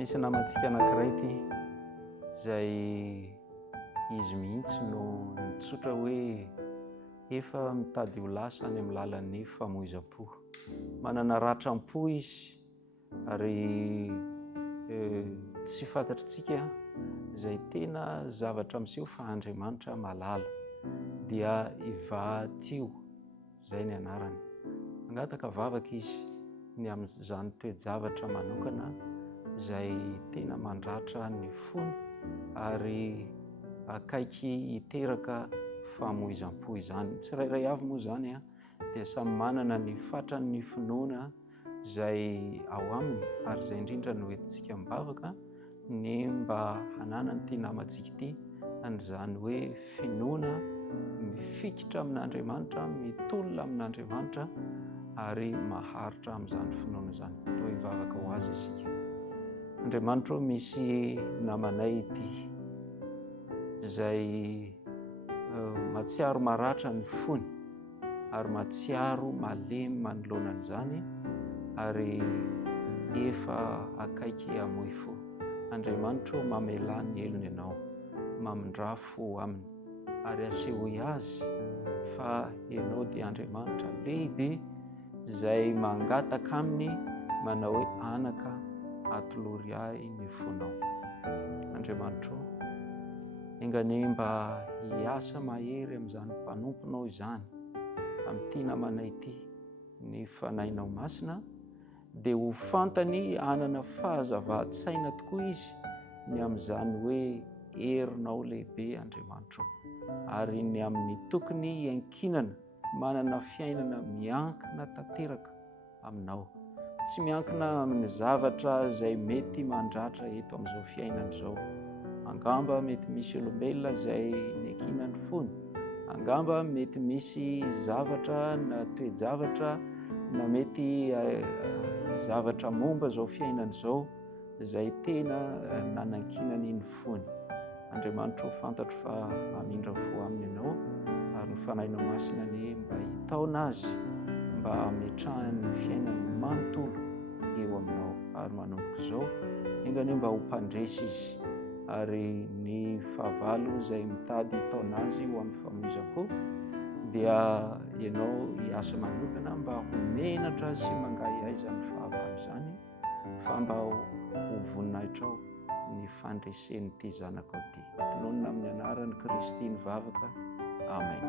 Misy namantsika anankiray ty izay izy mihitsy no nitsotra hoe efa mitady ho lasa any amin'ny lalan'ny famoizam-po. Manana ratram-po izy ary tsy fantatritsika izay tena zavatra miseho fa Andriamanitra malala dia Iva-tio, izay ny anarany. Angataka vavaka izy ny amin'izany toe-javatra manokana izay tena mandratra ny fony ary akaiky hiteraka famoizam-po izany. Tsirairay avy moa izany dia samy manana ny fatrany ny finoana izay ao aminy ary izay indrindra no entintsika mivavaka ny mba hananany ty namantsika ity an'izany hoe finoana mifikitra amin'Andriamanitra, mitolona amin'Andriamanitra ary maharitra amin'izany finoana izany. Atao hivavaka ho azy isika. Andriamanitra misy namanay ity izay matsiaro maratra ny fony ary matsiaro malemy manoloana an'izany ary efa akaiky hamoy fo. Andriamanitra mamela ny elony ianao, mamindra fo aminy ary asehoy azy fa ianao dia Andriamanitra lehibe izay mangataka aminy manao hoe anaka atolory ahy ny fonao. Andriamanitra engany mba hiasa mahery amin'izany mpanomponao izany amin'ity namanay ity ny fanahinao masina dia ho fantany hanana fahazava-tsaina tokoa izy ny amin'izany hoe herinao lehibe Andriamanitra ary ny amin'ny tokony iankinana manana fiainana miankina tanteraka aminao, tsy miankina amin'ny zavatra izay mety mandratra eto amin'izao fiainana izao. Angamba mety misy olombelona izay niankinany fony, angamba mety misy zavatra na toe-javatra na mety zavatra momba izao fiainana izao izay tena nanankinany iny fony. Andriamanitra ho fantatro fa hamindra fo aminy ianao ary ny fanahinao masina ny mba hitaona azy mba hametrahany ny fiainany manontolo eo aminao ary manomboka izao engany mba ho mpandresy izy ary ny fahavalo izay mitady hitaona azy ho amin'ny famoizam-po dia ianao hiasa manokana mba ho menatra sy mangahiahy izany fahavalo izany fa mba ho voninahitra ao ny fandresen'ity zanakao ity. Tononona amin'ny anaran'i Kristy nivavaka. Amen.